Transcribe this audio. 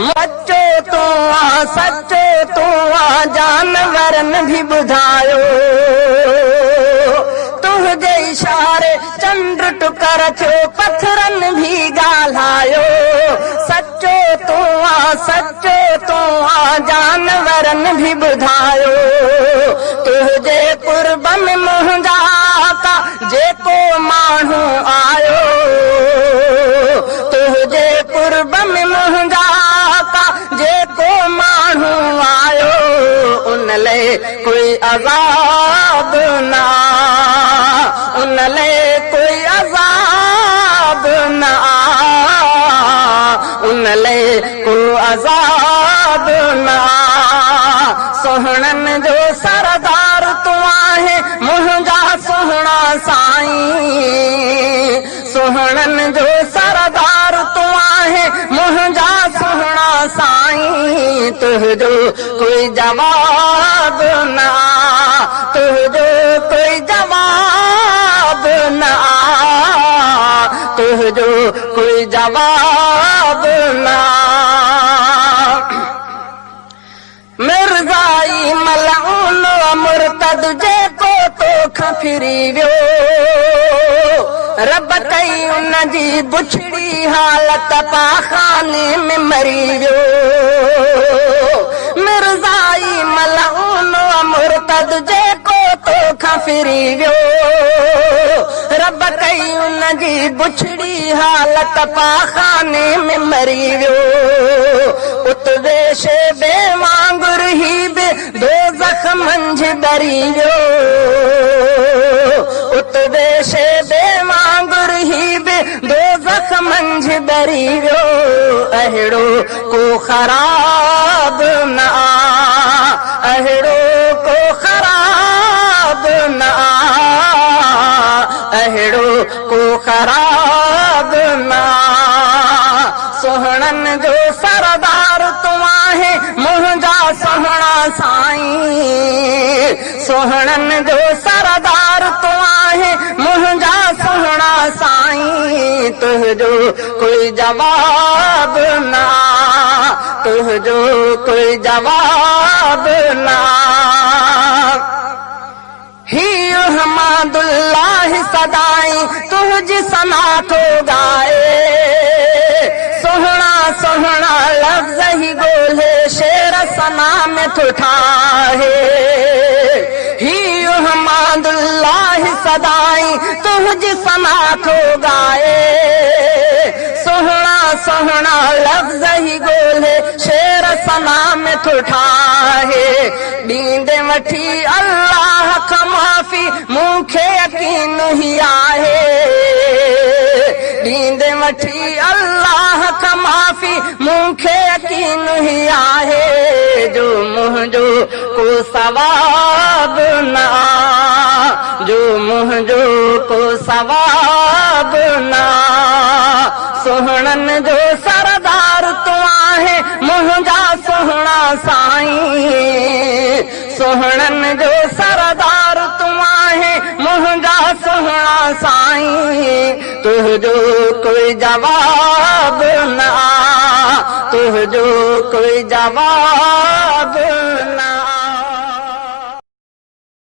सच्चो तू आ, सच्चो तू आ, जानवरन भी बुधायो तुझे इशारे चंद्र टुकर थो पत्थरन भी गाल्हायो। सच्चो तू आ, सच्चो तू आ, जानवरन भी बुधायो तुझे कुर्बन मुंहिंजा का जेको माण्हू आयो तुझे कुर्बन मुंहिंजा का जेको माण्हू आयो उन लाइ कोई अज़ाब ना उन लाइ कोई अज़ाब ना उन लाइ कोई अज़ाब ना। सोहणन जो सरदार तू आहे मुंहिंजा सोहणा साईं सोहणन जो सरदार तू आहे मुंहिंजा सोहणा साईं तुझो कोई जवाब ना तुझो कोई जवाब ना तुझो कोई जवाब ना। मिर्ज़ाई मलऊन मुर्तद जेको तोखां फिरी वियो रब कई उन जी बुछड़ी हालत पाखाने में मरी वियो। मिर्ज़ाई मलऊन मुर्तद जेको तोखां फिरी वियो रब कई उन जी बुछड़ी हालत पाखाने में मरी वियो। उतवे शेबे वांगुर ही बे दोज़ख मंझ डरी वियो उतवे शेबे वांगुर ही बे दोज़ख मंझ डरी वियो। अहिड़ो को ख़राब ना अहिड़ो को ख़राब ना अहिड़ो को ख़राब ना। सोहणन जो सरदार तू आहे मुंहिंजा सोहणा साईं सोहणन जो सरदार तू आहे मुंहिंजा सोहणा साईं तुझो कोई जवाब ना तुझो कोई जवाब ना। ही हमादुल्लाह सदाई तुझ सना थो गाए सोहणा सोहणा लफ्ज़ ही ॻोल्हे शेर सना में थो ठाहे। ही हमादुल्लाह सदाई तुझ सना थो गाए सोहणा सोहणा लफ्ज़ ही ॻोल्हे शेर सना में थो ठाहे। ॾींदे वठी अल्लाह खां माफ़ी मूंखे यकीन ही आहे ॾींदे वठी अल्लाह खां माफ़ी मूंखे यकीन ही आहे जो मुंहिंजो को सवाब ना जो मुंहिंजो को सवाब ना। सोहणन जो सरदार तू आहे मुंहिंजा सोहणा साईं सोहणन जो सरदार तू आहे मुंहिंजा सोहणा साईं तुझो कोई जवाब ना तुझो कोई जवाब